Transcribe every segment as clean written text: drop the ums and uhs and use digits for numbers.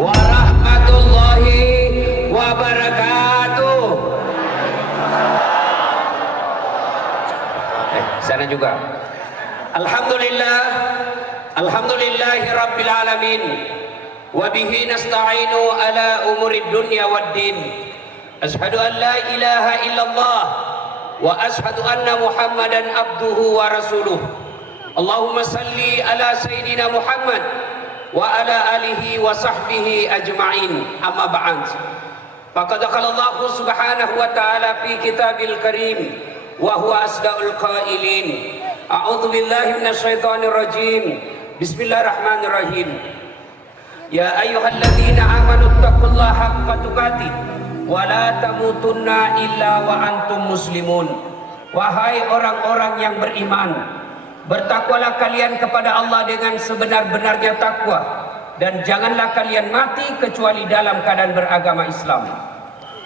warahmatullahi wabarakatuh. Sana juga. Alhamdulillah, alhamdulillahi rabbil alamin. Wa bihi nasta'inu ala umurid dunya waddin. Ashhadu an la ilaha illallah wa ashhadu anna Muhammadan abduhu wa rasuluh. Allahumma salli ala sayyidina Muhammad wa ala alihi wa sahbihi ajma'in. Amma ba'd. Faqad qala Allah subhanahu wa ta'ala fi kitabil karim wa huwa asdaqul qailin. A'udzu billahi minasyaitonir rajim. Bismillahirrahmanirrahim. Ya ayyuhalladzina amanu taqullaha haqqa tuqatih wa la tamutunna illa wa antum muslimun. Wahai orang-orang yang beriman, bertakwalah kalian kepada Allah dengan sebenar-benarnya takwa, dan janganlah kalian mati kecuali dalam keadaan beragama Islam.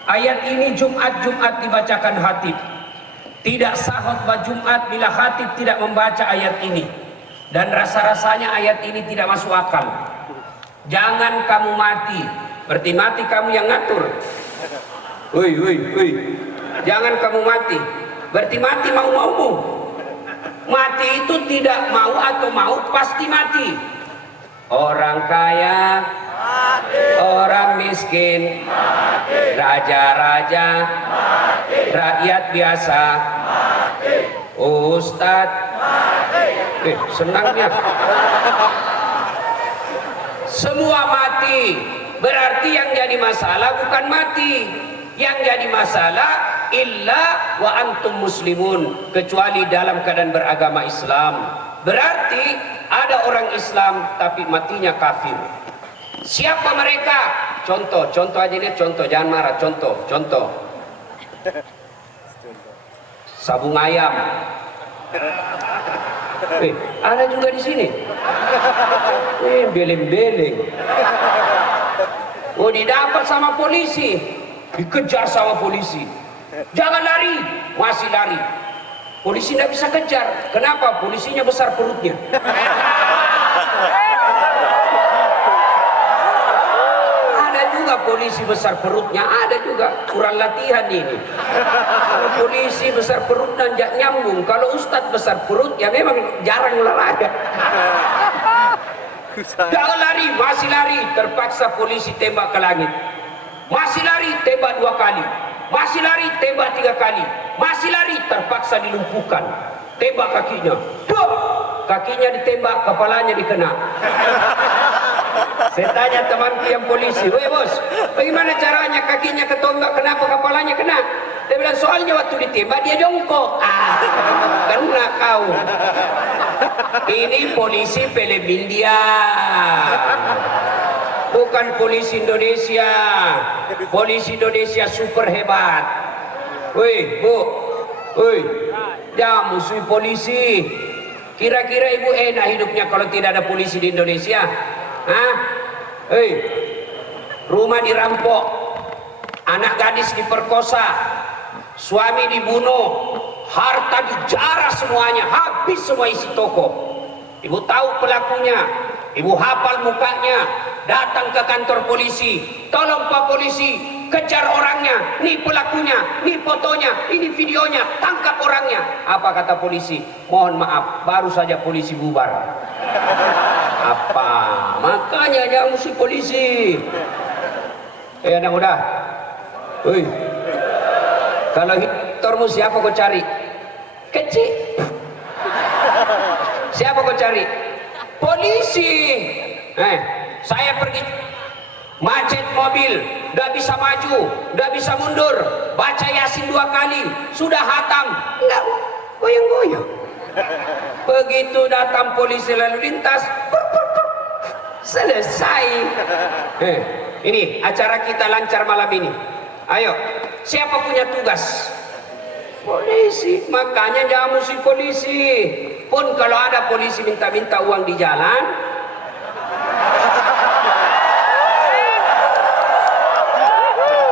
Ayat ini Jumat dibacakan khatib. Tidak sah khutbah Jumat bila khatib tidak membaca ayat ini, dan rasa-rasanya ayat ini tidak masuk akal. Jangan kamu mati, berarti mati kamu yang ngatur. Jangan kamu mati, berarti mati mau-maumu. Mati itu tidak mau atau mau pasti mati. Orang kaya mati, orang miskin mati, raja-raja mati, rakyat biasa mati, ustadz mati. Senangnya semua mati. Berarti yang jadi masalah bukan mati, yang jadi masalah illa wa antum muslimun, kecuali dalam keadaan beragama Islam. Berarti ada orang Islam tapi matinya kafir. Siapa mereka? Contoh aja lihat, contoh, jangan marah. Contoh sabung ayam. Ada juga di sini. Beleng-beleng. Oh, didapat sama polisi, dikejar sama polisi. Jangan lari, masih lari. Polisi tidak bisa kejar. Kenapa? Polisinya besar perutnya. Ada juga polisi besar perutnya, ada juga kurang latihan ini. Kalau polisi besar perut dan nyambung. Kalau ustadz besar perut, ya memang jarang olahraga. Jangan lari, masih lari. Terpaksa polisi tembak ke langit. Masih lari, tembak 2 kali. Masih lari, tembak 3 kali. Masih lari, terpaksa dilumpuhkan. Tembak kakinya. Duh! Kakinya ditembak, kepalanya dikena. Saya tanya temanku yang polisi, "Woi bos, bagaimana caranya kakinya ketombak, kenapa kepalanya kena?" Dia bilang, "Soalnya waktu ditembak dia jongkok." Kena kau. Ini polisi film India, bukan polisi Indonesia. Polisi Indonesia super hebat. Woi bu, woi, jangan musuhi polisi. Kira-kira ibu enak hidupnya kalau tidak ada polisi di Indonesia? Hah? Hei, rumah dirampok, anak gadis diperkosa, suami dibunuh, harta dijarah semuanya, habis semua isi toko. Ibu tahu pelakunya, ibu hafal mukanya, datang ke kantor polisi. "Tolong Pak Polisi, kejar orangnya, nih pelakunya, nih fotonya, ini videonya, tangkap orangnya." Apa kata polisi? "Mohon maaf, baru saja polisi bubar." Apa? Makanya jangan musuh polisi. Anak muda, woi, kalau Hitlermu siapa kau cari? Kecil. Siapa kau cari? Polisi. Saya pergi macet mobil, udah bisa maju, udah bisa mundur, baca Yasin 2 kali, sudah hatam, enggak goyang-goyang. Begitu datang polisi lalu lintas, selesai. Ini acara kita lancar malam ini. Ayo, siapa punya tugas? Polisi. Makanya jangan musuh polisi. Pun kalau ada polisi minta-minta uang di jalan,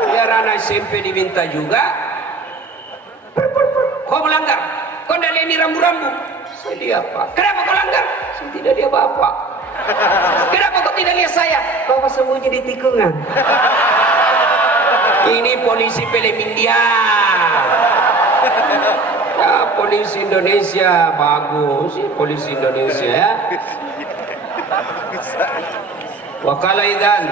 biar anak SMP diminta juga. Kau melanggar, kau tidak lihat ini rambu-rambu. Saya lihat Pak. Kenapa kau langgar? Saya tidak lihat Bapak. Kenapa kau tidak lihat saya? Kau sembunyi di tikungan. Ini polisi film India. Ya, polisi Indonesia bagus sih, polisi Indonesia ya. Wakala idan.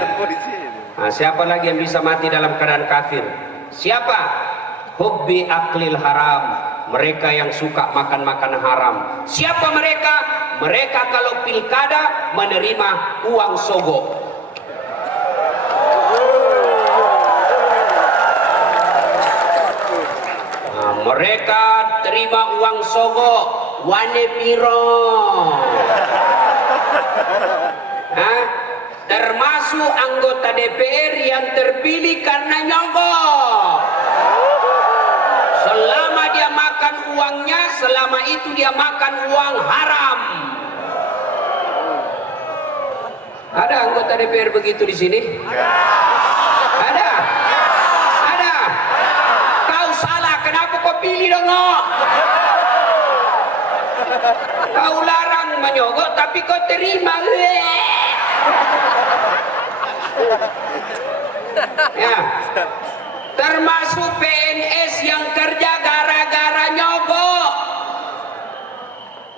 Nah, siapa lagi yang bisa mati dalam keadaan kafir? Siapa? Hubbi aklil haram. Mereka yang suka makan-makan haram. Siapa mereka? Mereka kalau pilkada menerima uang sogok. Nah, mereka terima uang sogok. Wane piro. Nah, termasuk anggota DPR yang terpilih karena nyogok. Selama dia makan uangnya, selama itu dia makan uang haram. Ada anggota DPR begitu di sini? Ada? Ada? Kau salah, kenapa kau pilih dong? Kau larang menyogok, tapi kau terima. Ya, termasuk PNS yang kerja gara-gara nyogok.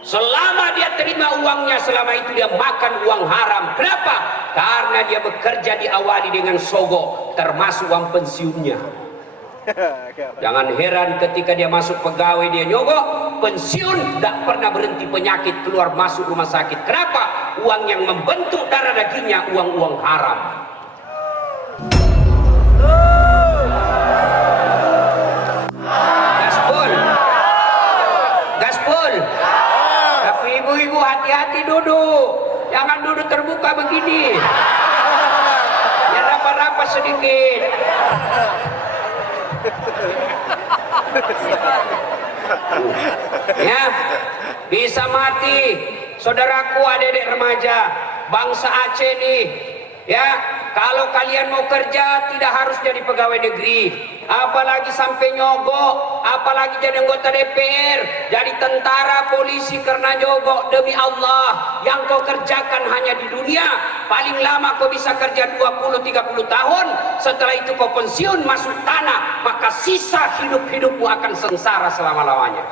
Selama dia terima uangnya, selama itu dia makan uang haram. Kenapa? Karena dia bekerja diawali dengan sogok, termasuk uang pensiunnya. Jangan heran ketika dia masuk pegawai dia nyogok, pensiun tak pernah berhenti penyakit, keluar masuk rumah sakit. Kenapa? Uang yang membentuk darah dagingnya uang-uang haram. Gaspol, gaspol. Tapi ibu-ibu hati-hati duduk, jangan duduk terbuka begini. Ya rapat-rapat sedikit. Ya, bisa mati saudaraku, adik-adik remaja bangsa Aceh nih. Ya, kalau kalian mau kerja tidak harus jadi pegawai negeri, apalagi sampai nyogok, apalagi jadi anggota DPR, jadi tentara, polisi karena nyogok. Demi Allah, yang kau kerjakan hanya di dunia, paling lama kau bisa kerja 20-30 tahun, setelah itu kau pensiun masuk tanah, maka sisa hidup-hidupmu akan sengsara selama-lamanya.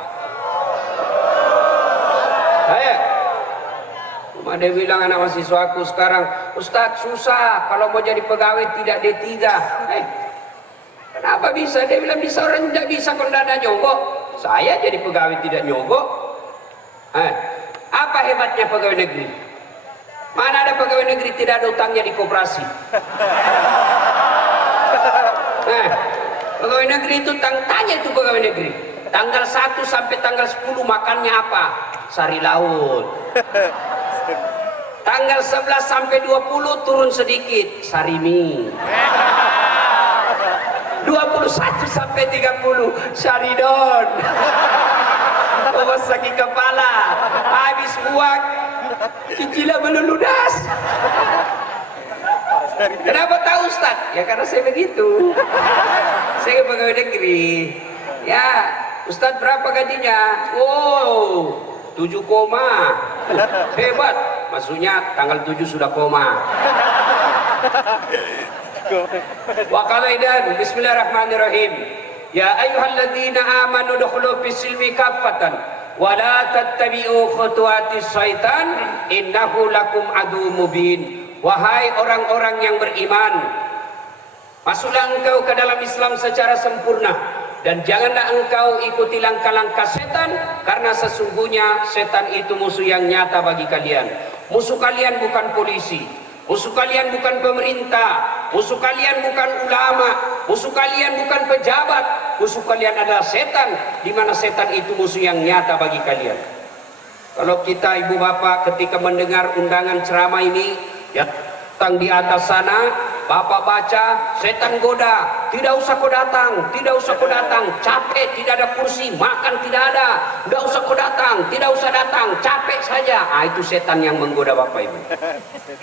Ada bilang anak mahasiswaku sekarang, Ustadz susah kalau mau jadi pegawai tidak D3. Kenapa bisa? Dia bilang bisa, orang tidak bisa kalau tidak ada nyogok. Saya jadi pegawai tidak nyogok. Apa hebatnya pegawai negeri? Mana ada pegawai negeri tidak ada utangnya di koperasi? Pegawai negeri itu tanya itu pegawai negeri. Tanggal 1 sampai tanggal 10 makannya apa? Sari laut. Tanggal 11 sampai 20 turun sedikit, sari mie. 21 sampai 30 saridon. Oh, sakit kepala. Habis uang cicilan belum lunas. Kenapa tahu Ustaz? Ya karena saya begitu. Saya pegawai negeri. Ya, Ustaz berapa gajinya? Oh, 7 koma. Hebat. Maksudnya tanggal 7 sudah koma. Wa qala bismillahirrahmanirrahim. Ya ayyuhalladzina amanu dukhulu fis-silmi kaffatan wa la tattabi'u khutuwatis syaitan innahu lakum adu mubin. Wahai orang-orang yang beriman, masuklah engkau ke dalam Islam secara sempurna dan janganlah engkau ikuti langkah-langkah setan, karena sesungguhnya setan itu musuh yang nyata bagi kalian. Musuh kalian bukan polisi, musuh kalian bukan pemerintah, musuh kalian bukan ulama, musuh kalian bukan pejabat, musuh kalian adalah setan, di mana setan itu musuh yang nyata bagi kalian. Kalau kita ibu bapak ketika mendengar undangan ceramah ini, ya datang di atas sana, bapak baca, setan goda, tidak usah kau datang, tidak usah kau datang, capek, tidak ada kursi, makan tidak ada, tidak usah kau datang, tidak usah datang, capek saja. Itu setan yang menggoda bapak ibu.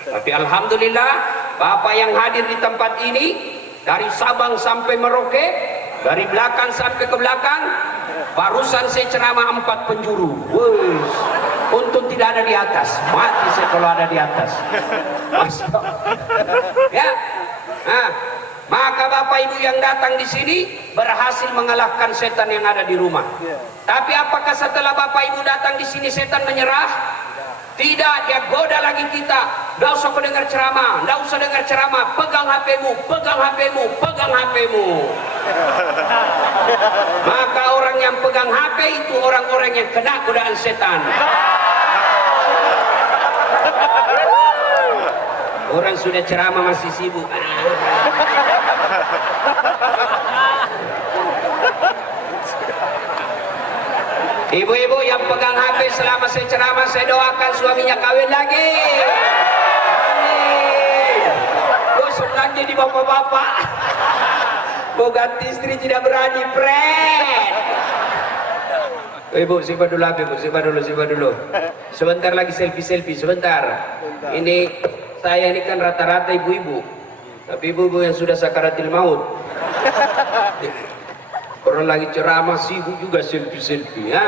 Tapi alhamdulillah, bapak yang hadir di tempat ini, dari Sabang sampai Merauke, dari belakang sampai ke belakang, barusan saya ceramah 4 penjuru. Wush. Untung tidak ada di atas. Mati saya kalau ada di atas. Ya. Nah, maka Bapak Ibu yang datang di sini berhasil mengalahkan setan yang ada di rumah. Tapi apakah setelah Bapak Ibu datang di sini setan menyerah? Tidak, dia goda lagi kita. Nggak usah kau dengar ceramah, nggak usah dengar ceramah. Pegang HP-mu, pegang HP-mu, pegang HP-mu. Maka orang yang pegang HP itu orang-orang yang kena godaan setan. Orang sudah ceramah masih sibuk. Ibu-ibu yang pegang HP selama saya ceramah, saya doakan suaminya kawin lagi. Amin. Gosok lagi di bapak-bapak. Mau ganti istri tidak berani, Fred. Ibu, simpan dulu HP, simpan dulu. Sebentar lagi selfie, sebentar. Ini saya ini kan rata-rata ibu-ibu. Tapi ibu-ibu yang sudah sakaratil maut. Orang lagi ceramah sibuk juga selfie ya.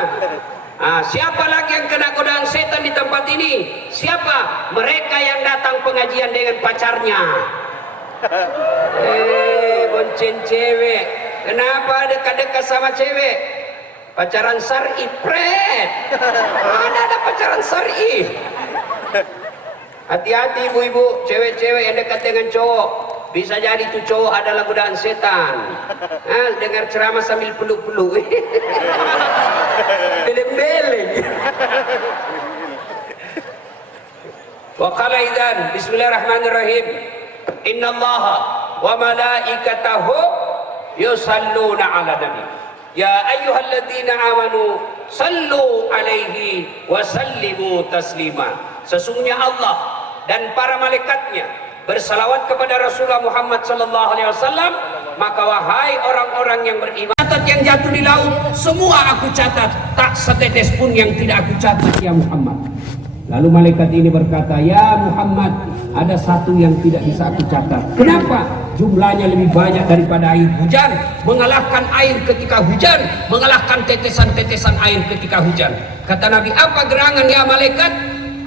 Siapa lagi yang kena godaan setan di tempat ini? Siapa? Mereka yang datang pengajian dengan pacarnya. Bonceng cewek. Kenapa dekat-dekat sama cewek? Pacaran syar'i, Fred. Mana ada pacaran syar'i? Hati-hati ibu-ibu, cewek-cewek yang dekat dengan cowok. Bisa jadi itu cowok adalah godaan setan. Dengar ceramah sambil peluk-peluk. Beleng-beleng. Wa qala idzan bismillahirrahmanirrahim. Innallaha wa malaikatahu yusalluna 'alan nabi. Ya ayyuhalladzina amanu sallu 'alaihi wa sallimu taslima. Sesungguhnya Allah dan para malaikatnya bersalawat kepada Rasulullah Muhammad sallallahu alaihi wasallam. Maka wahai orang-orang yang beriman, catat yang jatuh di laut semua aku catat, tak setetes pun yang tidak aku catat ya Muhammad. Lalu malaikat ini berkata, ya Muhammad, ada satu yang tidak bisa aku catat. Kenapa? Jumlahnya lebih banyak daripada air hujan, mengalahkan air ketika hujan, mengalahkan tetesan-tetesan air ketika hujan. Kata Nabi, apa gerangan ya malaikat?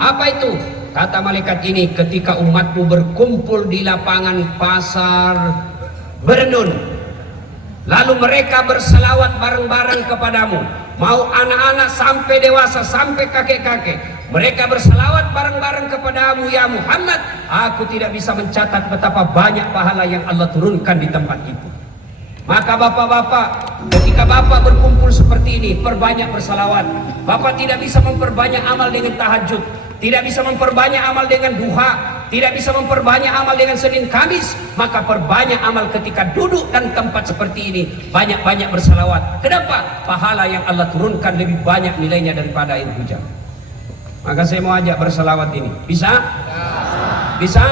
Apa itu? Kata malaikat ini, ketika umatmu berkumpul di lapangan pasar Bernun, lalu mereka berselawat bareng-bareng kepadamu, mau anak-anak sampai dewasa, sampai kakek-kakek, mereka berselawat bareng-bareng kepadamu ya Muhammad. Aku tidak bisa mencatat betapa banyak pahala yang Allah turunkan di tempat itu. Maka bapak-bapak, ketika bapak berkumpul seperti ini, perbanyak berselawat. Bapak tidak bisa memperbanyak amal dengan tahajud, tidak bisa memperbanyak amal dengan duha, tidak bisa memperbanyak amal dengan Senin Kamis, maka perbanyak amal ketika duduk dan tempat seperti ini, banyak-banyak bersalawat. Kenapa? Pahala yang Allah turunkan lebih banyak nilainya daripada air hujan. Maka saya mau ajak bersalawat ini. Bisa? Bisa?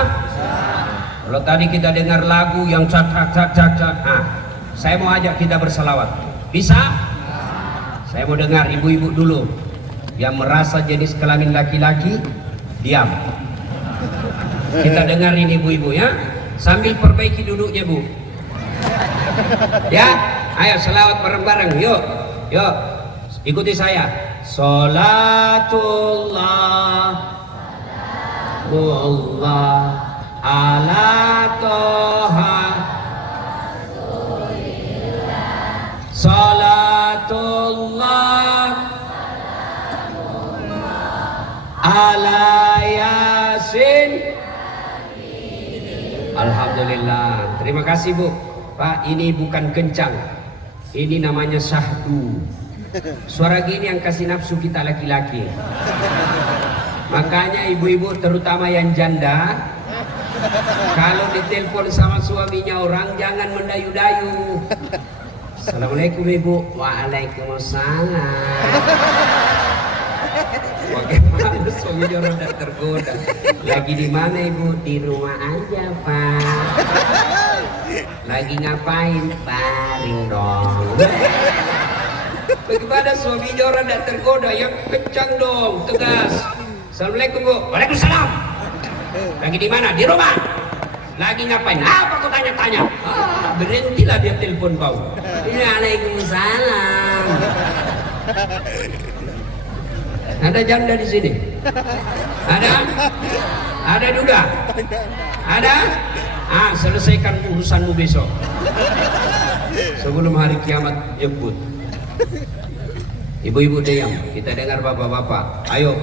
Kalau tadi kita dengar lagu yang cak, saya mau ajak kita bersalawat. Bisa? Saya mau dengar ibu-ibu dulu. Yang merasa jenis kelamin laki-laki, diam. Kita dengarin ibu-ibu ya, sambil perbaiki duduknya Bu. Ya, ayo selawat bareng-bareng, yuk, ikuti saya. Salatullah, Allah, ala toha, salatullah, ala yasin. Alhamdulillah. Terima kasih Bu. Pak, ini bukan kencang, ini namanya syahdu. Suara gini yang kasih nafsu kita laki-laki. Makanya ibu-ibu terutama yang janda, kalau ditelepon sama suaminya orang jangan mendayu-dayu. Assalamualaikum Ibu. Waalaikumsalam. Bagaimana suaminya orang tidak tergoda? Lagi di mana Ibu? Di rumah aja Pak. Lagi ngapain? Baring dong. Bagaimana suaminya orang tidak tergoda? Yang kencang dong, tegas. Assalamualaikum Bu. Waalaikumsalam. Lagi di mana? Di rumah. Lagi ngapain? Apa kau tanya-tanya? Berhentilah dia telepon kau. Waalaikumsalam. Ada janda di sini? Ada? Ada duda? Ada? Ah, selesaikan urusanmu besok. Sebelum hari kiamat jemput. Ibu-ibu diam, kita dengar bapak-bapak. Ayo,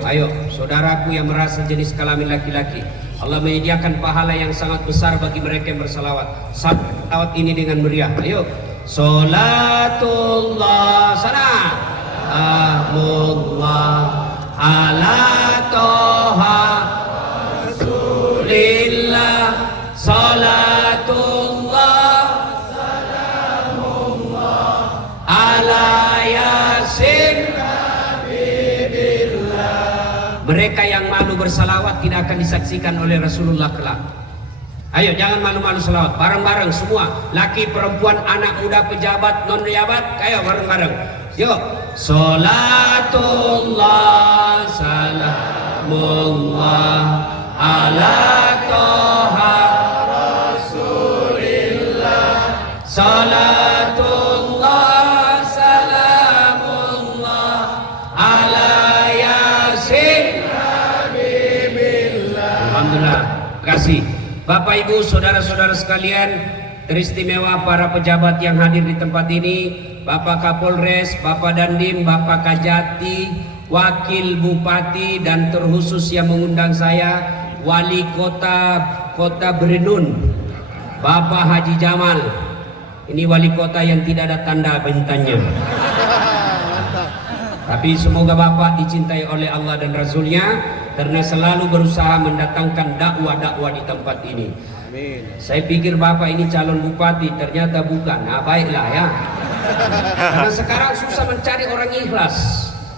saudaraku yang merasa jenis kelamin laki-laki, Allah menyediakan pahala yang sangat besar bagi mereka yang bersalawat. Salawat ini dengan meriah. Ayo. Salatullah salamullah ala toha rasulillah. Salatullah salamullah ala yasin habibillah. Mereka yang malu bersalawat tidak akan disaksikan oleh Rasulullah kelak. Ayo, jangan malu-malu salawat, bareng-bareng semua, laki, perempuan, anak muda, pejabat, non pejabat, ayo bareng-bareng. Yuk, salatullah salamullah ala toha rasulillah. Salatullah salamullah ala yasin habibillah. Alhamdulillah, kasih. Bapak Ibu saudara-saudara sekalian, teristimewa para pejabat yang hadir di tempat ini, Bapak Kapolres, Bapak Dandim, Bapak Kajati, Wakil Bupati, dan terkhusus yang mengundang saya, Wali Kota Berenun, Bapak Haji Jamal. Ini wali kota yang tidak ada tanda bintangnya. Tapi semoga Bapak dicintai oleh Allah dan Rasulnya, karena selalu berusaha mendatangkan dakwah-dakwah di tempat ini. Amin. Saya pikir Bapak ini calon bupati, ternyata bukan. Nah, baiklah ya. Karena sekarang susah mencari orang ikhlas.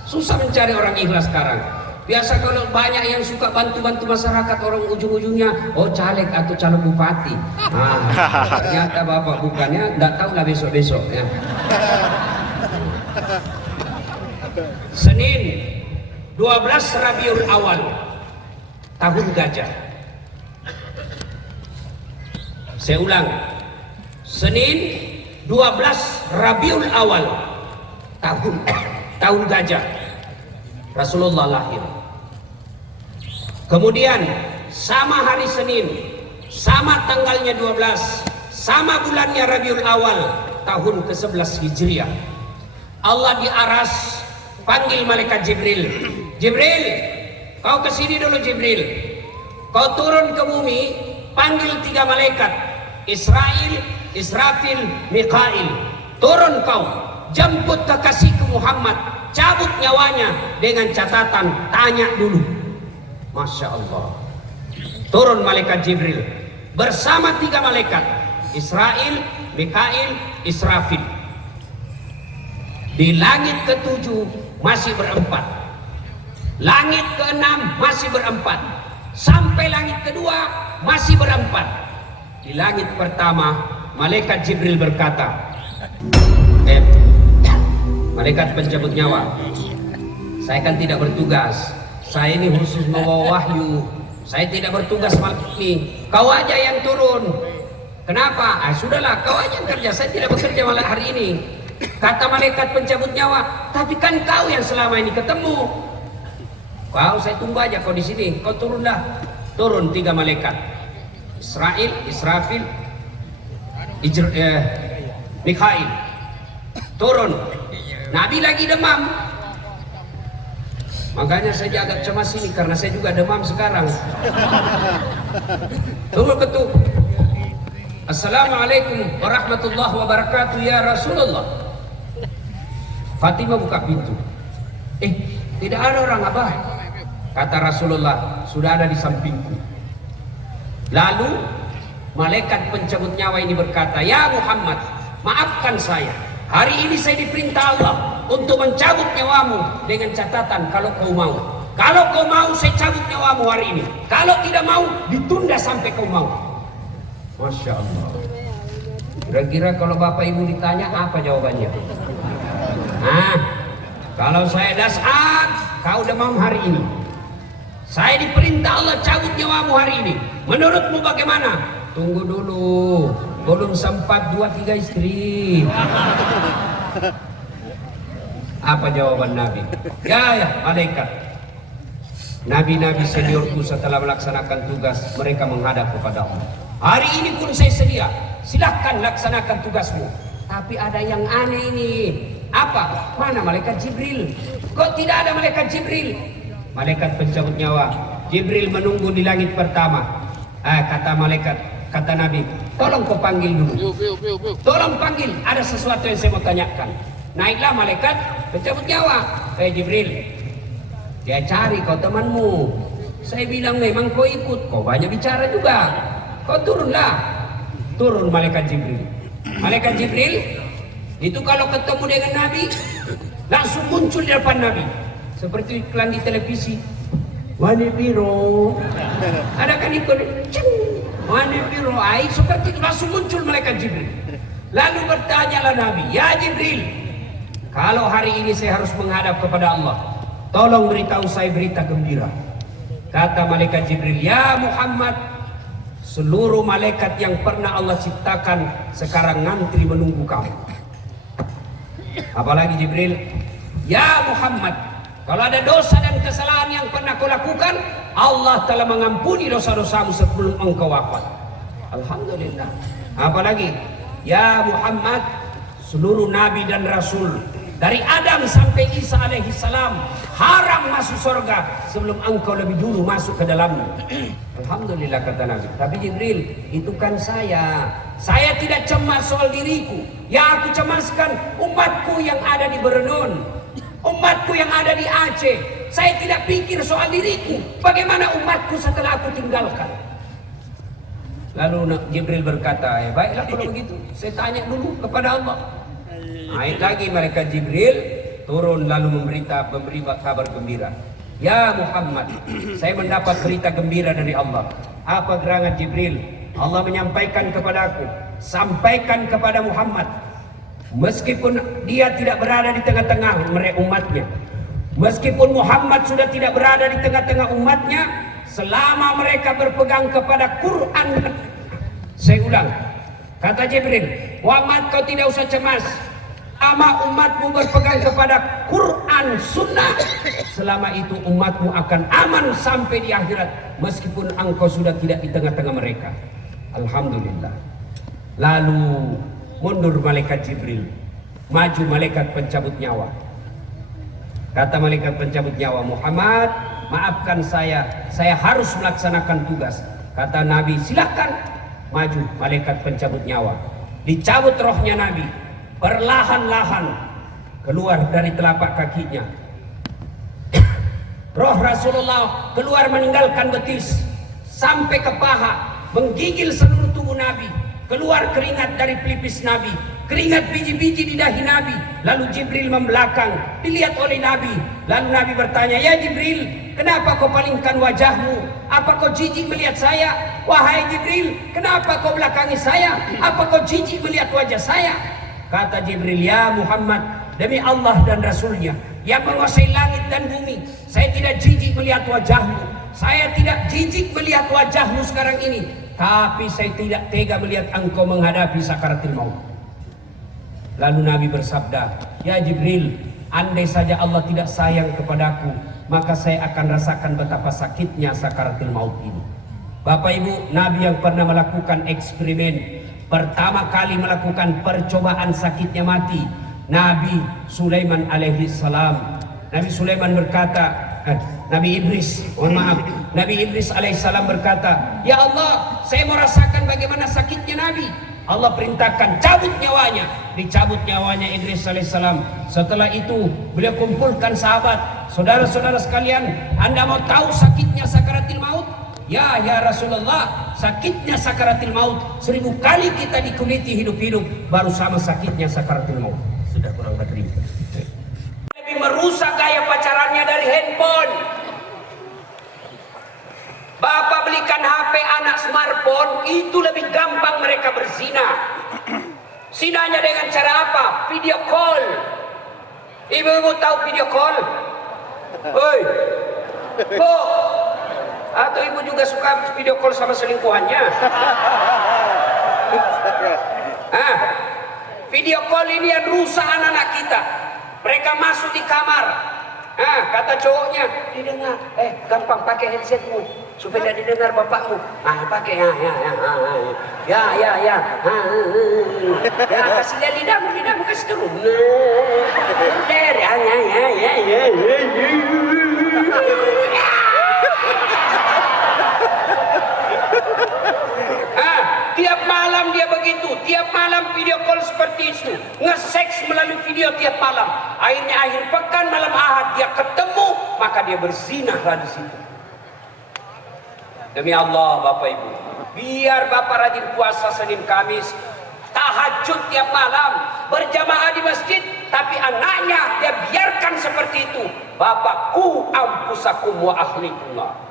Susah mencari orang ikhlas sekarang. Biasa kalau banyak yang suka bantu-bantu masyarakat, orang ujung-ujungnya, oh caleg atau calon bupati. Nah, ternyata Bapak bukannya, nggak tahu lah besok-besok ya. Senin 12 Rabiul Awal tahun gajah. Saya ulang, Senin 12 Rabiul Awal tahun gajah Rasulullah lahir. Kemudian sama hari Senin, sama tanggalnya 12, sama bulannya Rabiul Awal tahun ke-11 Hijriah, Allah di aras panggil malaikat Jibril. Jibril, kau kesini dulu Jibril. Kau turun ke bumi, panggil 3 malaikat, Israil, Israfil, Mikail. Turun kau, jemput kekasihku Muhammad, cabut nyawanya dengan catatan tanya dulu. Masya Allah. Turun malaikat Jibril bersama 3 malaikat, Israil, Mikail, Israfil. Di langit ke-7 masih berempat, langit ke-6 masih berempat, sampai langit kedua masih berempat. Di langit pertama malaikat Jibril berkata, malaikat pencabut nyawa, saya kan tidak bertugas, saya ini khusus membawa wahyu, saya tidak bertugas malam ini, kau aja yang turun. Kenapa? Sudahlah, kau aja yang kerja, saya tidak bekerja malam hari ini. Kata malaikat pencabut nyawa, tapi kan kau yang selama ini ketemu. Kau, saya tunggu aja kau di sini. Kau turun dah. Turun 3 malaikat, Israil, Israfil, Mikail. Turun. Nabi lagi demam. Makanya saya agak cemas ini, karena saya juga demam sekarang. Tunggu ketuk. Assalamualaikum warahmatullahi wabarakatuh ya Rasulullah. Fatimah buka pintu. Tidak ada orang, Abah. Kata Rasulullah, sudah ada di sampingku. Lalu malaikat pencabut nyawa ini berkata, ya Muhammad, maafkan saya. Hari ini saya diperintah Allah untuk mencabut nyawamu dengan catatan kalau kau mau. Kalau kau mau, saya cabut nyawamu hari ini. Kalau tidak mau, ditunda sampai kau mau. Masya Allah. Kira-kira kalau Bapak Ibu ditanya apa jawabannya? Kalau saya dasar, kau demam hari ini, saya diperintah Allah cabut nyawamu hari ini, menurutmu bagaimana? Tunggu dulu, belum sempat 2-3 istri. Apa jawaban Nabi? Ya malaikat, Nabi-nabi seniorku setelah melaksanakan tugas, mereka menghadap kepada Allah. Hari ini pun saya sedia, silahkan laksanakan tugasmu. Tapi ada yang aneh ini. Apa? Mana malaikat Jibril? Kok tidak ada malaikat Jibril? Malaikat pencabut nyawa Jibril menunggu di langit pertama. Kata malaikat, kata Nabi, tolong kau panggil dulu. Tolong panggil, ada sesuatu yang saya mau tanyakan. Naiklah malaikat pencabut nyawa. Jibril, dia cari kau temanmu. Saya bilang memang kau ikut, kau banyak bicara juga. Kau turunlah. Turun malaikat Jibril. Malaikat Jibril itu kalau ketemu dengan Nabi langsung muncul di depan Nabi seperti iklan di televisi. Wani biro, ada kan iklan, wani biro, seperti itu langsung muncul malaikat Jibril. Lalu bertanyalah Nabi, ya Jibril, kalau hari ini saya harus menghadap kepada Allah, tolong beritahu saya berita gembira. Kata malaikat Jibril, ya Muhammad, seluruh malaikat yang pernah Allah ciptakan sekarang ngantri menunggu kamu. Apalagi Jibril, ya Muhammad, kalau ada dosa dan kesalahan yang pernah kau lakukan, Allah telah mengampuni dosa-dosamu sebelum engkau wafat. Alhamdulillah. Apalagi, ya Muhammad, seluruh nabi dan rasul dari Adam sampai Isa alaihi salam haram masuk surga sebelum engkau lebih dulu masuk ke dalamnya. Alhamdulillah kata Nabi. Tapi Jibril, itu kan saya tidak cemas soal diriku. Yang aku cemaskan umatku yang ada di Berenon, umatku yang ada di Aceh. Saya tidak pikir soal diriku, bagaimana umatku setelah aku tinggalkan. Lalu Jibril berkata, baiklah kalau begitu, saya tanya dulu kepada Allah. Naik lagi malaikat Jibril turun lalu memberi kabar gembira. Ya Muhammad, saya mendapat berita gembira dari Allah. Apa gerangan Jibril? Allah menyampaikan kepadaku, sampaikan kepada Muhammad, meskipun dia tidak berada di tengah-tengah umatnya, meskipun Muhammad sudah tidak berada di tengah-tengah umatnya, selama mereka berpegang kepada Quran. Saya ulang, kata Jibril, Muhammad kau tidak usah cemas, ama umatmu berpegang kepada Quran Sunnah, selama itu umatmu akan aman sampai di akhirat, meskipun engkau sudah tidak di tengah-tengah mereka. Alhamdulillah. Lalu mundur malaikat Jibril, maju malaikat pencabut nyawa. Kata malaikat pencabut nyawa, Muhammad, maafkan saya harus melaksanakan tugas. Kata Nabi, silakan. Maju malaikat pencabut nyawa, dicabut rohnya Nabi, perlahan-lahan keluar dari telapak kakinya. Roh Rasulullah keluar meninggalkan betis sampai ke paha, menggigil seluruh tubuh Nabi. Keluar keringat dari pelipis Nabi, keringat biji-biji di dahi Nabi. Lalu Jibril membelakang, dilihat oleh Nabi. Lalu Nabi bertanya, ya Jibril, kenapa kau palingkan wajahmu? Apa kau jijik melihat saya? Wahai Jibril, kenapa kau belakangi saya? Apa kau jijik melihat wajah saya? Kata Jibril, ya Muhammad, demi Allah dan Rasulnya yang menguasai langit dan bumi, saya tidak jijik melihat wajahmu. Saya tidak jijik melihat wajahmu sekarang ini, tapi saya tidak tega melihat engkau menghadapi sakaratul maut. Lalu Nabi bersabda, ya Jibril, andai saja Allah tidak sayang kepadaku, maka saya akan rasakan betapa sakitnya sakaratul maut ini. Bapak Ibu, Nabi yang pernah melakukan eksperimen, pertama kali melakukan percobaan sakitnya mati, Nabi Sulaiman alaihi salam. Nabi Sulaiman berkata, Nabi Idris, mohon maaf, Nabi Idris alaihissalam berkata, ya Allah, saya mau rasakan bagaimana sakitnya Nabi. Allah perintahkan, cabut nyawanya. Dicabut nyawanya Idris alaihissalam. Setelah itu beliau kumpulkan sahabat, saudara-saudara sekalian, Anda mau tahu sakitnya sakaratul maut? Ya Rasulullah, sakitnya sakaratul maut 1000 kali kita dikuliti hidup-hidup baru sama sakitnya sakaratul maut. Sudah kurang berterima. Lebih merusak gaya pacarannya dari handphone. Bapak belikan HP anak smartphone, itu lebih gampang mereka berzina. Zinanya dengan cara apa? Video call. Ibu-ibu tahu video call? Hoi, Bu, atau ibu juga suka video call sama selingkuhannya? Video call ini yang rusak anak-anak kita. Mereka masuk di kamar, Kata cowoknya, didengar. Gampang pakai headsetmu supaya tidak didengar bapakmu. Pakai ya. Kasih lihat lidahmu kasih turun. Tiap malam dia begitu, tiap malam video call seperti itu, nge-seks melalui video tiap malam. Akhirnya akhir pekan malam Ahad dia ketemu, maka dia berzinah di situ. Demi Allah Bapak Ibu, biar Bapak rajin puasa Senin Kamis, tahajud tiap malam, berjamaah di masjid, tapi anaknya dia biarkan seperti itu. Bapak, ampusakum wa ahlikumullah.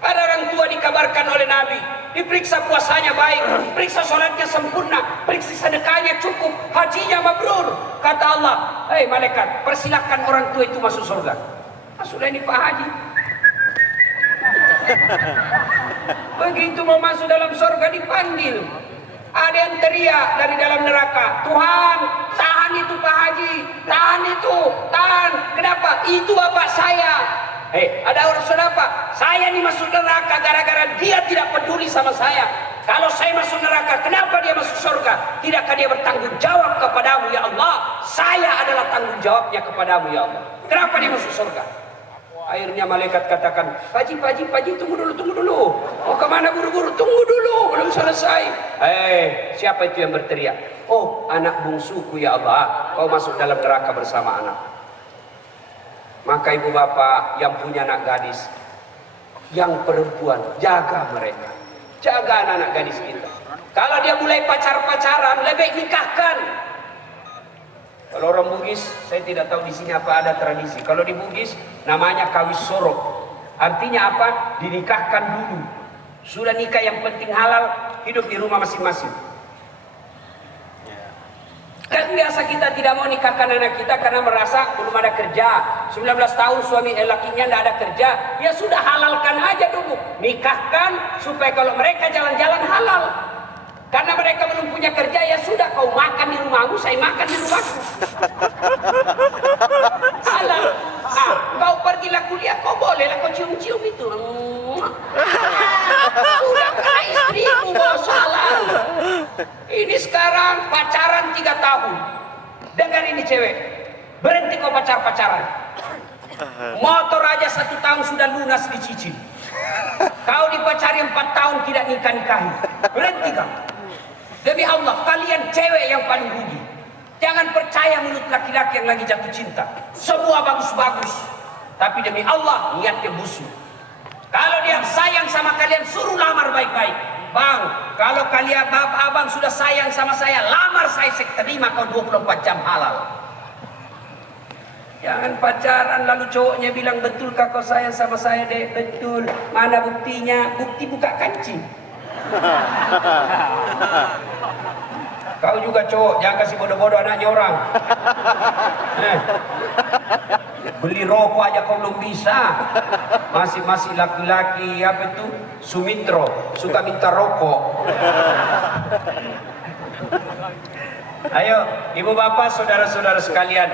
Ada orang tua dikabarkan oleh Nabi, diperiksa puasanya baik, periksa sholatnya sempurna, periksa sedekahnya cukup, hajinya mabrur. Kata Allah, malaikat, persilahkan orang tua itu masuk surga. Masuklah ini Pak Haji. Begitu mau masuk dalam surga dipanggil. Ada yang teriak dari dalam neraka, Tuhan, tahan itu Pak Haji, tahan itu, tahan. Kenapa? Itu bapak saya. Ada orang saudara Pak, saya ini masuk neraka gara-gara dia tidak peduli sama saya. Kalau saya masuk neraka, kenapa dia masuk surga? Tidakkah dia bertanggung jawab kepadamu ya Allah? Saya adalah tanggung jawabnya kepadamu ya Allah. Kenapa dia masuk surga? Akhirnya malaikat katakan, Paji, tunggu dulu. Mau kemana buru-buru? Tunggu dulu, belum selesai. Siapa itu yang berteriak? Oh, anak bungsuku ya Allah, kau masuk dalam neraka bersama anak. Maka ibu bapak yang punya anak gadis, yang perempuan, jaga mereka, jaga anak-anak gadis kita. Kalau dia mulai pacaran, lebih nikahkan. Kalau orang Bugis, saya tidak tahu di sini apa ada tradisi. Kalau di Bugis namanya kawis sorok, artinya apa? Dinikahkan dulu. Sudah nikah yang penting halal, hidup di rumah masing-masing. Dan biasa kita tidak mau nikahkan anak kita karena merasa belum ada kerja. 19 tahun suami lakinya tidak ada kerja. Ya sudah, halalkan aja dulu. Nikahkan supaya kalau mereka jalan-jalan halal. Karena mereka belum punya kerja, ya sudah, kau makan di rumahmu, saya makan di rumahku. Halal. Kau pergilah kuliah, kau bolehlah kau cium-cium itu. Sudah kena istrimu, bos, halal. Ini sekarang pacaran 3 tahun. Dengar ini cewek, berhenti kau pacaran. Motor aja 1 tahun sudah lunas dicicil. Kau dipacari 4 tahun tidak nikah-nikahi. Berhenti kau. Demi Allah, kalian cewek yang paling rugi. Jangan percaya mulut laki-laki yang lagi jatuh cinta. Semua bagus-bagus, tapi demi Allah niatnya busuk. Kalau dia sayang sama kalian, suruh lamar baik-baik. Bang, kalau kalian abang sudah sayang sama saya, lamar saya terima kau 24 jam halal. Jangan pacaran lalu cowoknya bilang, betulkah kau sayang sama saya dek? Betul. Mana buktinya? Bukti buka kancing. Kau juga cowok, jangan kasih bodoh-bodoh anaknya orang. Beli rokok aja kau belum bisa. Masih laki-laki apa itu? Sumitro, suka minta rokok. Ayo, ibu bapak, saudara-saudara sekalian,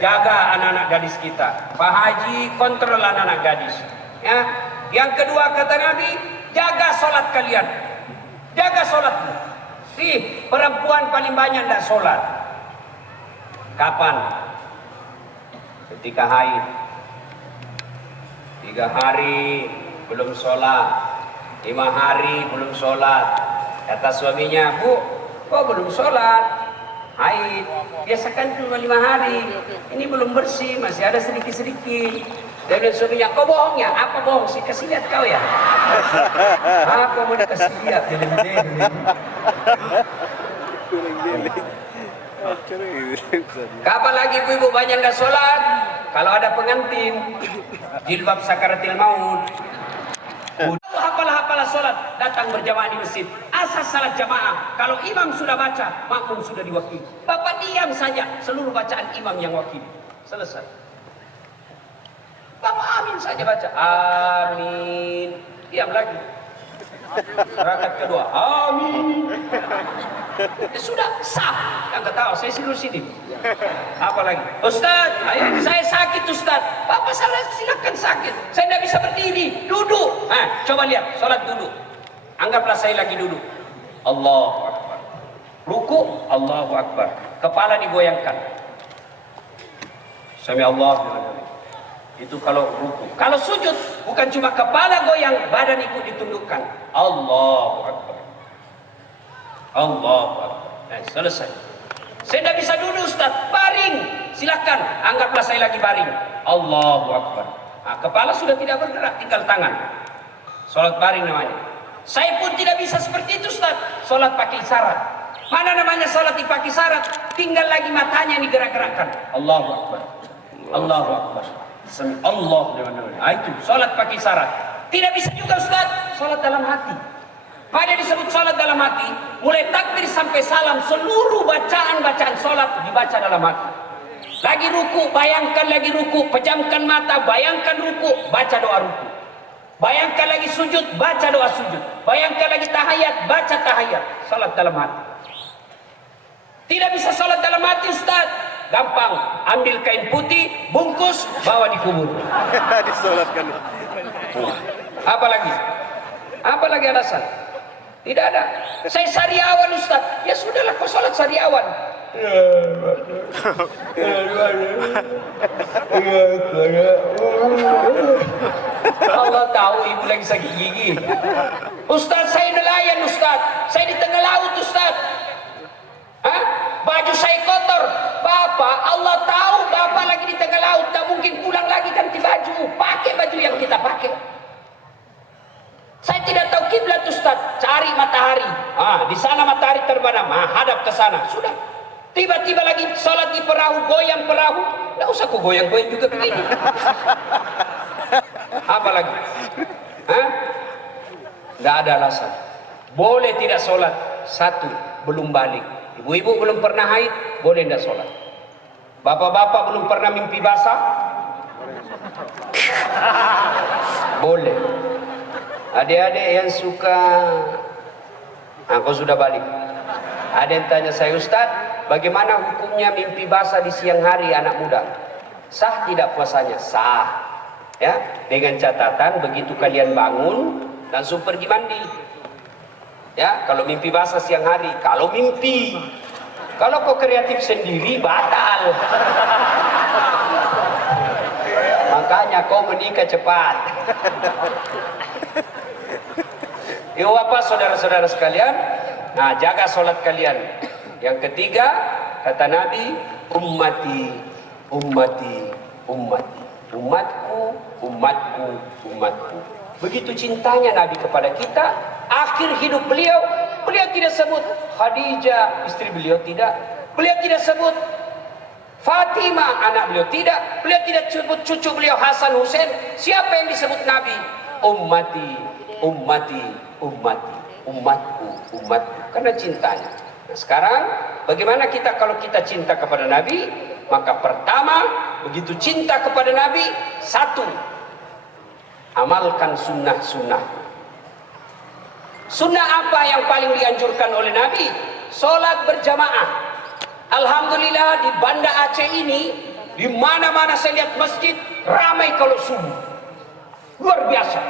jaga anak-anak gadis kita. Pak Haji kontrol anak-anak gadis. Ya. Yang kedua kata Nabi, jaga sholat kalian. Jaga sholatmu. Perempuan paling banyak tidak sholat. Kapan? Ketika haid. 3 hari belum sholat, 5 hari belum sholat. Kata suaminya, Bu, kok belum sholat? Haid. Biasakan cuma 5 hari. Ini belum bersih, masih ada sedikit-sedikit. Dan suaminya, kau bohong ya? Apa bohong sih? Kasih lihat kau ya? Apa mau dikasih lihat? Kapan lagi ibu-ibu banyak nggak sholat? Kalau ada pengantin, jilbab sakaratil maut. Hafalah sholat, datang berjamaah di masjid. Asas salat jamaah. Kalau imam sudah baca, makmum sudah diwakili. Bapak diam saja, seluruh bacaan imam yang wakili. Selesai. Bapak amin saja baca. Amin. Diam lagi. Rakaat kedua, amin. Ya sudah sah. Yang ketawa saya sini. Apa lagi? Ustaz, ayo saya sakit Ustaz. Bapak salah silakan sakit. Saya tidak bisa berdiri, duduk. Coba lihat, sholat duduk. Anggaplah saya lagi duduk. Allahu Akbar. Ruku, Allahu Akbar. Kepala digoyangkan. Sami Allah. Itu kalau ruku. Kalau sujud, bukan cuma kepala goyang, badan ikut ditundukkan. Allahu Akbar. Allahu Akbar. Selesai. Saya tidak bisa duduk Ustaz, baring. Silakan, anggaplah saya lagi baring. Allahu Akbar. Kepala sudah tidak bergerak, tinggal tangan. Sholat baring namanya. Saya pun tidak bisa seperti itu Ustaz. Sholat pakai isyarat. Mana namanya sholat dipakai isyarat? Tinggal lagi matanya ini gerak-gerakkan. Allahu Akbar. Allahu Akbar. Allah. Itu sholat pakai isyarat. Tidak bisa juga Ustaz. Sholat dalam hati. Pada disebut sholat dalam hati, mulai takbir sampai salam, seluruh bacaan-bacaan sholat dibaca dalam hati. Lagi ruku, bayangkan lagi ruku, pejamkan mata, bayangkan ruku, baca doa ruku. Bayangkan lagi sujud, baca doa sujud. Bayangkan lagi tahiyat, baca tahiyat. Sholat dalam hati. Tidak bisa sholat dalam hati Ustaz. Gampang, ambil kain putih, bungkus, bawa di kubur. Disolatkan. Apa lagi? Apa lagi alasan? Tidak ada. Saya sariawan Ustaz. Ya sudahlah, kau sholat sariawan. Allah tahu ibu lagi sakit gigi. Ustaz, saya nelayan Ustaz. Saya di tengah laut Ustaz. Baju saya kotor. Bapak, Allah tahu Bapak lagi di tengah laut. Tak mungkin pulang lagi ganti baju. Pakai baju yang kita pakai. Saya tidak tahu kiblat Ustaz. Cari matahari. Di sana matahari terbenam. Hadap ke sana. Sudah. Tiba-tiba lagi sholat di perahu, goyang perahu. Tidak usah kok goyang-goyang juga begini. Apa lagi? Tidak ada alasan. Boleh tidak sholat. Satu, belum balik. Ibu-ibu belum pernah haid, boleh tidak sholat. Bapak-bapak belum pernah mimpi basah, boleh. Adik-adik yang suka, kau sudah balik. Ada yang tanya saya, Ustaz, bagaimana hukumnya mimpi basah di siang hari anak muda? Sah tidak puasanya? Sah. Ya, dengan catatan begitu kalian bangun langsung pergi mandi. Ya, kalau mimpi basah siang hari, kalau mimpi. Kalau kau kreatif sendiri, batal. Makanya kau menikah cepat. Ya apa saudara-saudara sekalian, jaga sholat kalian. Yang ketiga, kata Nabi, ummati, ummati, ummati. Umatku, umatku, umatku. Begitu cintanya Nabi kepada kita, akhir hidup beliau tidak sebut Khadijah istri beliau, tidak. Beliau tidak sebut Fatimah anak beliau, tidak. Beliau tidak sebut cucu beliau Hasan Husain. Siapa yang disebut Nabi? Ummati, ummati, ummati, umatku, umatku. Karena cintanya. Nah, sekarang bagaimana kita kalau kita cinta kepada Nabi? Maka pertama, begitu cinta kepada Nabi, satu, amalkan sunnah-sunnah. Sunnah apa yang paling dianjurkan oleh Nabi? Sholat berjamaah. Alhamdulillah di Banda Aceh ini, di mana-mana saya lihat masjid ramai kalau subuh. Luar biasa.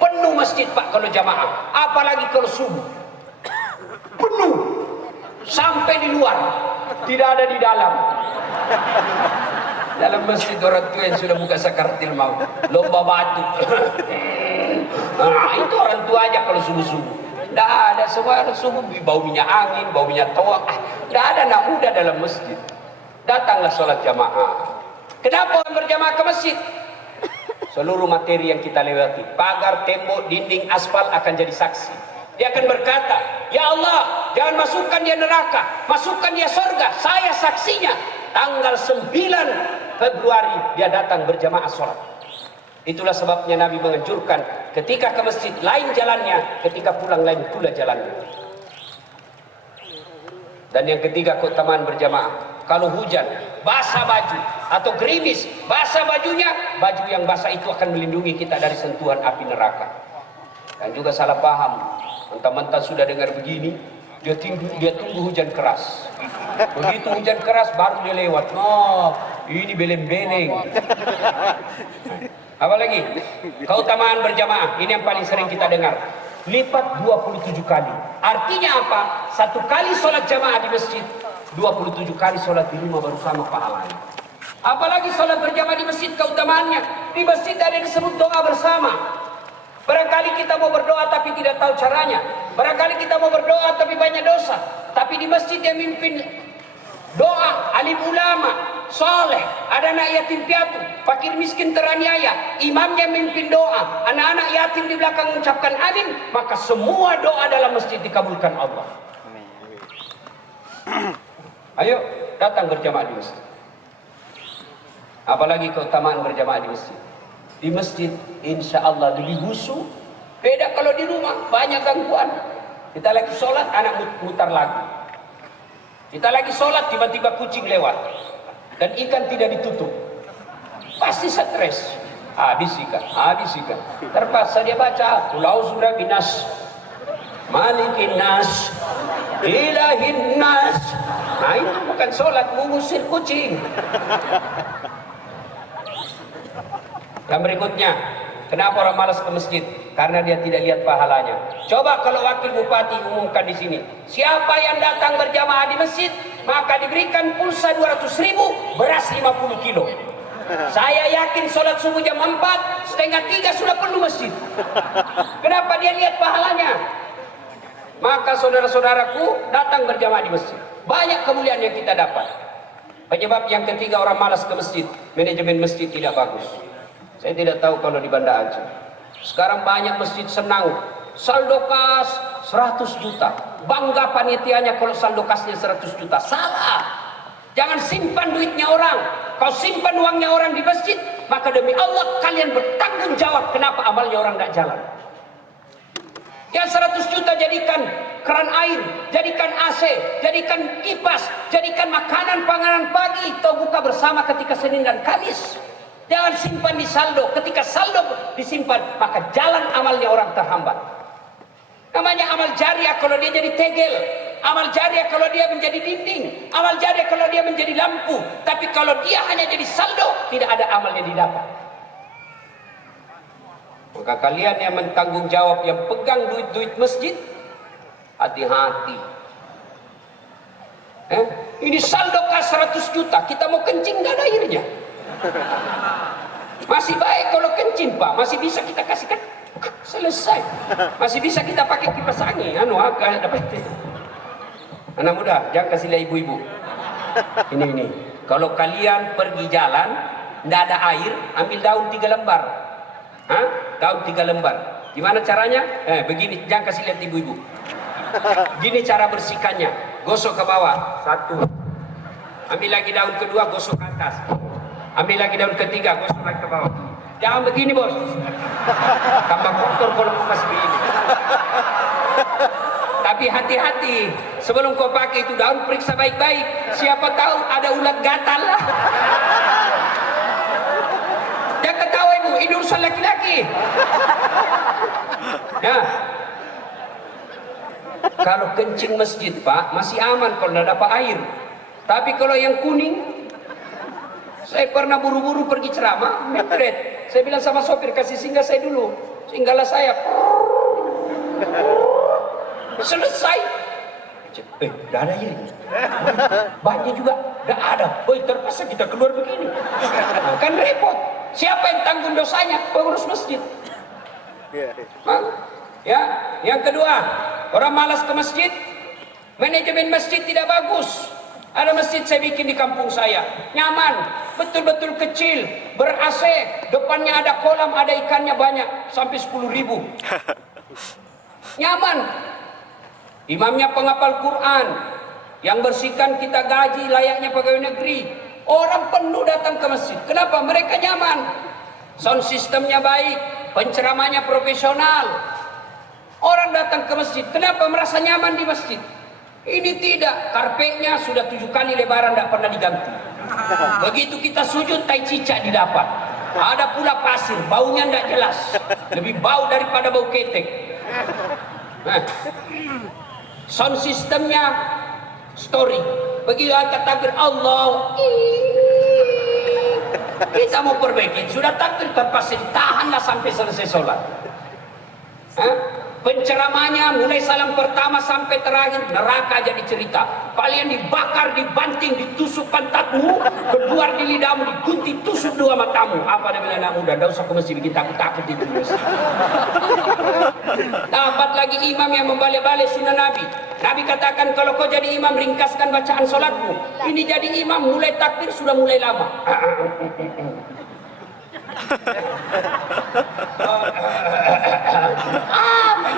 Penuh masjid Pak kalau jamaah. Apalagi kalau subuh. Penuh. Sampai di luar. Tidak ada di dalam. Dalam masjid orang tua yang sudah buka sakaratil maut, lomba batu. Itu orang tua aja kalau subuh-subuh. Tidak ada, semua subuh bau minyak angin, bau minyak toak. Tidak ada anak muda dalam masjid. Datanglah sholat jamaah. Kenapa orang berjamaah ke masjid? Seluruh materi yang kita lewati, pagar, tembok, dinding, aspal akan jadi saksi. Dia akan berkata, ya Allah, jangan masukkan dia neraka, masukkan dia surga. Saya saksinya. Tanggal 9 Februari dia datang berjamaah sholat. Itulah sebabnya Nabi menganjurkan ketika ke masjid lain jalannya, ketika pulang lain pula jalannya. Dan yang ketiga keutamaan berjamaah, kalau hujan basah baju atau gerimis basah bajunya, baju yang basah itu akan melindungi kita dari sentuhan api neraka. Dan juga salah paham, Mentang-mentang sudah dengar begini, dia tunggu hujan keras. Begitu hujan keras baru dia lewat. Oh, ini beleng-beleng. Apalagi keutamaan berjamaah, ini yang paling sering kita dengar. Lipat 27 kali. Artinya apa? Satu kali sholat jamaah di masjid, 27 kali sholat di rumah baru sama pahalanya. Apalagi sholat berjamaah di masjid, keutamaannya. Di masjid ada yang disebut doa bersama. Barangkali kita mau berdoa tapi tidak tahu caranya. Barangkali kita mau berdoa tapi banyak dosa. Tapi di masjid yang mimpin doa, alim ulama, soleh, ada anak yatim piatu, fakir miskin teraniaya, imamnya mimpin doa, anak-anak yatim di belakang mengucapkan amin, maka semua doa dalam masjid dikabulkan Allah. Ayo datang berjamaah di masjid. Apalagi keutamaan berjamaah di masjid. Di masjid insya Allah lebih khusyuk. Beda kalau di rumah banyak gangguan. Kita lagi sholat, anak mutar lagu. Kita lagi sholat, tiba-tiba kucing lewat dan ikan tidak ditutup. Pasti stres. Habis ikan. Terpaksa dia baca Pulau Surah Binas, Malikin Nas, Ilahin Nas. Nah itu bukan sholat, mengusir kucing. Yang berikutnya, kenapa orang malas ke masjid? Karena dia tidak lihat pahalanya. Coba kalau wakil bupati umumkan di sini, siapa yang datang berjamaah di masjid, maka diberikan pulsa 200.000, beras 50 kilo. Saya yakin sholat subuh jam 4, setengah 3 sudah penuh masjid. Kenapa dia lihat pahalanya? Maka saudara-saudaraku, datang berjamaah di masjid. Banyak kemuliaan yang kita dapat. Penyebab yang ketiga orang malas ke masjid, manajemen masjid tidak bagus. Saya tidak tahu kalau di Banda Aceh. Sekarang banyak masjid senang saldo kas 100 juta. Bangga panitianya kalau saldo kasnya 100 juta. Salah. Jangan simpan duitnya orang. Kau simpan uangnya orang di masjid, maka demi Allah kalian bertanggung jawab kenapa amalnya orang tidak jalan. Yang 100 juta jadikan keran air, jadikan AC, jadikan kipas, jadikan makanan panganan pagi, atau buka bersama ketika Senin dan Kamis. Jangan simpan di saldo. Ketika saldo disimpan, maka jalan amalnya orang terhambat. Namanya amal jariah kalau dia jadi tegel, amal jariah kalau dia menjadi dinding, amal jariah kalau dia menjadi lampu. Tapi kalau dia hanya jadi saldo, tidak ada amalnya didapat. Maka kalian yang bertanggung jawab, yang pegang duit-duit masjid, hati-hati. Ini saldo kas 100 juta, kita mau kencing gak ada airnya. Masih baik kalau kencing Pak, masih bisa kita kasihkan, selesai. Masih bisa kita pakai kipas angin, dapat. Anak muda, jangan kasih lihat ibu-ibu. Ini. Kalau kalian pergi jalan, tidak ada air, ambil daun 3 lembar. Daun 3 lembar. Gimana caranya? Begini, jangan kasih lihat ibu-ibu. Gini cara bersihkannya, gosok ke bawah, 1. Ambil lagi daun kedua, gosok ke atas. Ambil lagi daun ketiga, gosok lagi ke bawah. Jangan begini bos, tambah kotor kalau mau kasih begini. Tapi hati-hati, sebelum kau pakai itu daun, periksa baik-baik. Siapa tahu ada ulat gatal lah. Jangan ketawa ibu, ini urusan laki-laki. Nah, kalau kencing masjid Pak, masih aman kalau tidak dapat air. Tapi kalau yang kuning, saya pernah buru-buru pergi ceramah, metret. Saya bilang sama sopir, kasih singgah saya dulu. Singgahlah saya. Selesai. Dah ada air. Banyak juga, dah ada. Terpaksa kita keluar begini. Kan repot. Siapa yang tanggung dosanya? Pengurus masjid. Ya, yang kedua, orang malas ke masjid, manajemen masjid tidak bagus. Ada masjid saya bikin di kampung saya, nyaman, betul-betul kecil, ber-AC, depannya ada kolam, ada ikannya banyak, sampai 10.000. Nyaman. Imamnya penghafal Quran, yang bersihkan kita gaji layaknya pegawai negeri. Orang penuh datang ke masjid. Kenapa? Mereka nyaman. Sound sistemnya baik, penceramahnya profesional. Orang datang ke masjid, kenapa? Merasa nyaman di masjid. Ini tidak, karpetnya sudah 7 kali lebaran tidak pernah diganti. Begitu kita sujud, tai cicak didapat. Ada pula pasir, baunya tidak jelas, lebih bau daripada bau ketek. Nah, sound systemnya story. Begitu angkat takbir Allah, kita mau perbaiki. Sudah takbir terpaksa tahanlah sampai selesai sholat. Penceramanya mulai salam pertama sampai terakhir neraka jadi cerita. Kalian dibakar, dibanting, ditusuk pantatmu, keluar di lidahmu, digunting, tusuk dua matamu. Apa dia bilang anak muda? Tidak usah kau mesti bikin takut-takut itu. Dapat lagi imam yang membalik-balik sunnah Nabi. Nabi katakan kalau kau jadi imam ringkaskan bacaan sholatmu. Ini jadi imam mulai takbir sudah mulai lama.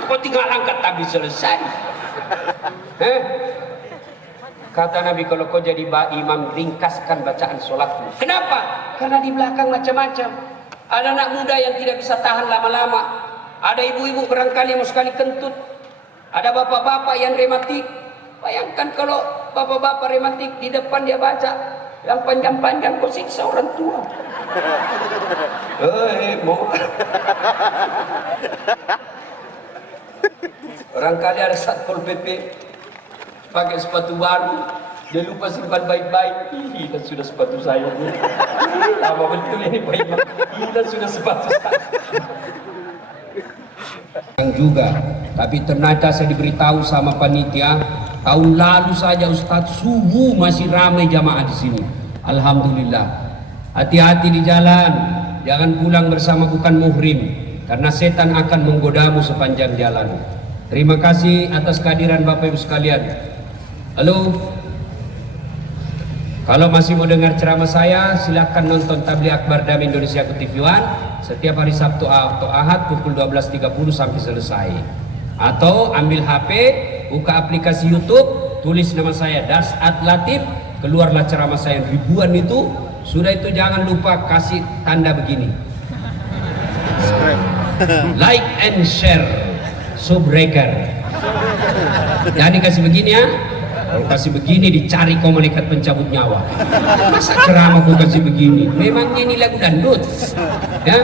Kau tinggal angkat tapi selesai. Kata Nabi kalau kau jadi imam ringkaskan bacaan sholatmu. Kenapa? Karena di belakang macam-macam. Ada anak muda yang tidak bisa tahan lama-lama. Ada ibu-ibu barangkali mau sekali kentut. Ada bapak-bapak yang rematik. Bayangkan kalau bapak-bapak rematik di depan dia baca yang panjang-panjang, kau siksa orang tua. Mau. Barangkali ada Satpol PP pakai sepatu baru, dia lupa simpan baik-baik. Hilang sudah sepatu saya. Lama betul ini Pak Imam. Hilang sudah sepatu saya. Juga, tapi ternyata saya diberitahu sama panitia tahun lalu saja Ustadz subuh masih ramai jamaah di sini. Alhamdulillah. Hati-hati di jalan, jangan pulang bersama bukan muhrim, karena setan akan menggodamu sepanjang jalan. Terima kasih atas kehadiran Bapak Ibu sekalian. Halo, kalau masih mau dengar ceramah saya, silakan nonton Tabligh Akbar Dami Indonesia ke TV One setiap hari Sabtu atau Ahad pukul 12.30 sampai selesai. Atau ambil HP, buka aplikasi YouTube, tulis nama saya Darsat Latif, keluarlah ceramah saya ribuan itu. Sudah itu jangan lupa kasih tanda begini, like and share, subbreaker. Jadi kasih begini ya. Kalau kasih begini dicari kau malaikat pencabut nyawa. Masa ceramah kau kasih begini? Memangnya ini lagu dangdut? Ya.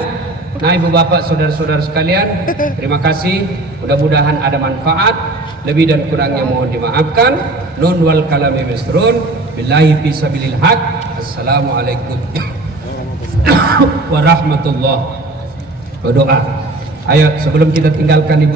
Nah ibu bapak saudara-saudara sekalian, terima kasih. Mudah-mudahan ada manfaat. Lebih dan kurangnya mohon dimaafkan. Nun wal kalami misrun. Billahi fi sabilil haq. Assalamualaikum warahmatullahi wabarakatuh. Berdoa. Ayo sebelum kita tinggalkan ibu